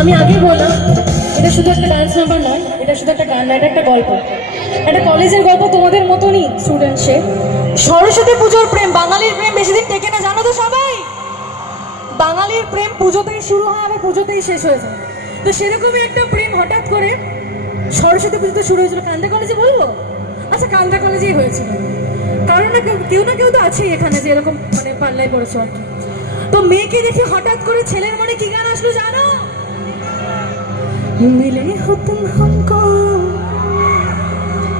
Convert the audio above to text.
আমি আগে বললাম এটা শুধু একটা ডান্স নাম্বার নয়, এটা শুধু একটা গান না, এটা একটা গল্প, একটা কলেজের গল্প। তোমাদের মতনই স্টুডেন্ট সে। সরস্বতী পুজোর প্রেম, বাঙালির প্রেম বেশি দিন টেকে না, জানো তো সবাই। বাঙালির প্রেম পুজোতেই শুরু হয়, আবার পুজোতেই শেষ হয়ে যায়। তো সেরকমই একটা প্রেম হঠাৎ করে সরস্বতী পুজোতে শুরু হয়েছিল। কান্দা কলেজে বলবো? আচ্ছা, কান্দা কলেজেই হয়েছিল। কারণ না কেউ না কেউ তো আছেই এখানে যে এরকম মানে পাল্লায় পড়েছ আর কি। তো মেয়েকে দেখে হঠাৎ করে ছেলের মনে কি গান আসলো জানো? মিলে हो तुम हमको